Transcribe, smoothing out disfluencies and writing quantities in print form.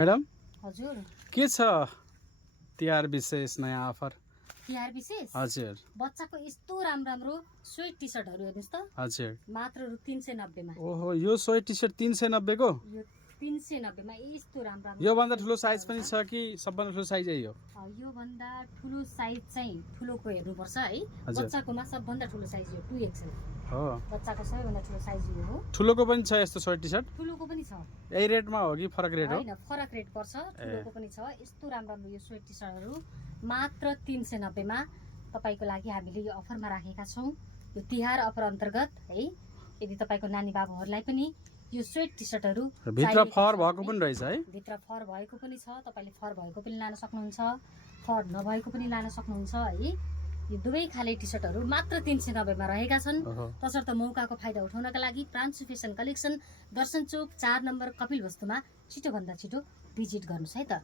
Madam हजुर के छ तिहार विशेष नयाँ अफर? तिहार विशेष हजुर बच्चाको यस्तो राम्रो स्वेट टी सर्टहरू हेर्नुस् त हजुर मात्र रु 390 मा। ओहो यो स्वेट टी सर्ट 390 को? यो 390 मा यस्तो राम्रो यो भन्दा ठुलो साइज पनि छ कि सबभन्दा ठुलो साइज यो? यो भन्दा ठुलो साइज चाहिँ ठुलोको हेर्नुपर्छ है। हजुर। बच्चाकोमा सबभन्दा ठुलो साइज यो 2XL हो बच्चाको सबैभन्दा ठुलो साइज यो हो। ठुलोको पनि छ यस्तो स्वेट टी सर्ट? ठुलोको पनि छ। यही रेटमा हो कि फरक रेट हो? हैन फरक रेट पर्छ। ठुलोको पनि छ। यस्तो राम्रो यो स्वेट टी सर्टहरू मात्र 390 मा तपाईको लागि हामीले यो अफरमा राखेका छौं। यो तिहार अफर अन्तर्गत है। यदि तपाईको नानी बाबुहरूलाई पनि यो स्वेट टी सर्टहरू भित्र फर भएको पनि रहेछ है? भित्र फर भएको पनि छ। तपाईले फर भएको पनि लान सक्नुहुन्छ, फर नभएको पनि लान सक्नुहुन्छ है। यो दुवै खाले टी सर्टहरू मात्र 390 मा रहेका छन्। तसर्थ मौकाको फाइदा उठाउनका लागि प्रान्सु फेसन कलेक्सन दर्शन चोक 4 नम्बर कपिल वस्तुमा छिटो भन्दा छिटो भिजिट गर्नुस् है त।